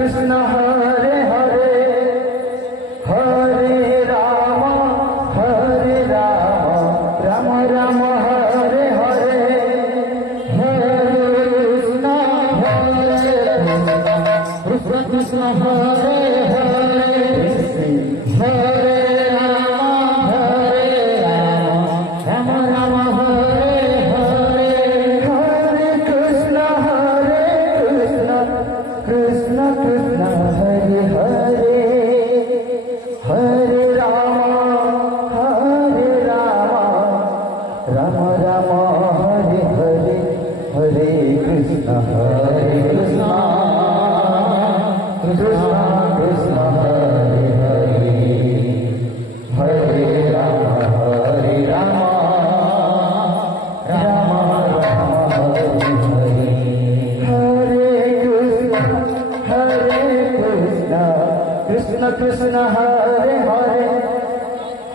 Krishna Hare Hare Hare Ram Ram Ram Hare Hare Hare Krishna Krishna Hare Hare Hare Ram Ram Ram Hare Hare Hare Krishna Krishna Krishna Hare Hare Hare Ram Ram Ram Hare Hare Hare Krishna Krishna Krishna Hare Hare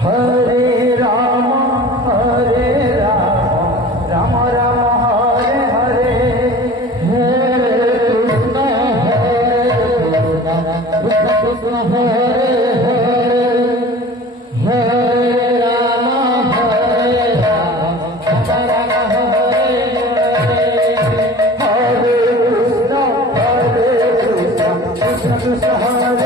Hare Ram Ram Ram Hare Hare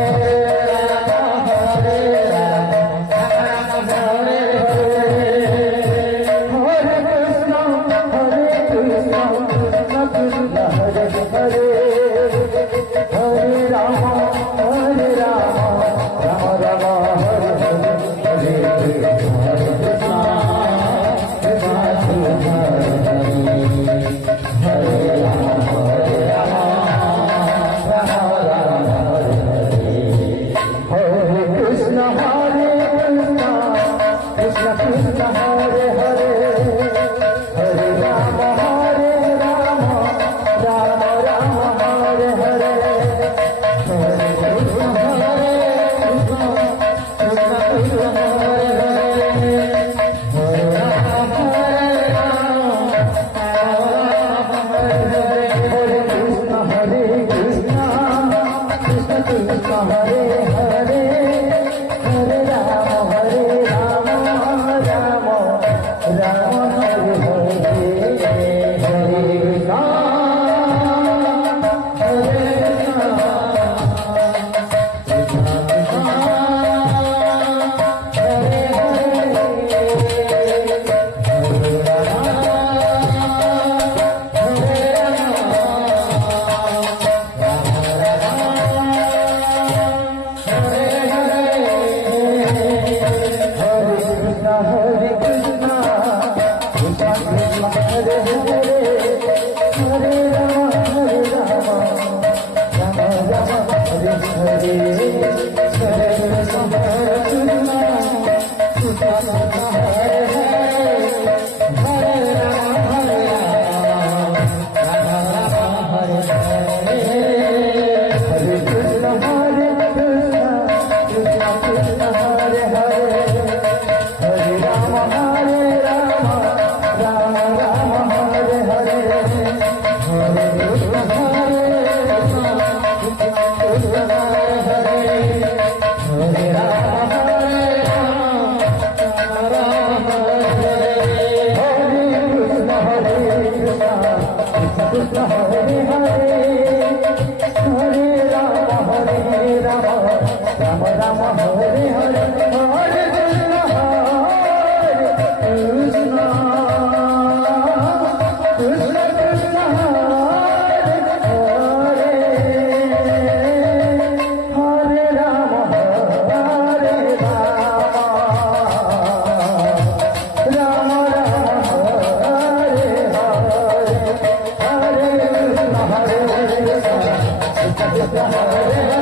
Hare Krishna Krishna Krishna Hare Hare Hare Ram Ram Ram Hare Hare Hare Krishna Krishna Hare Hare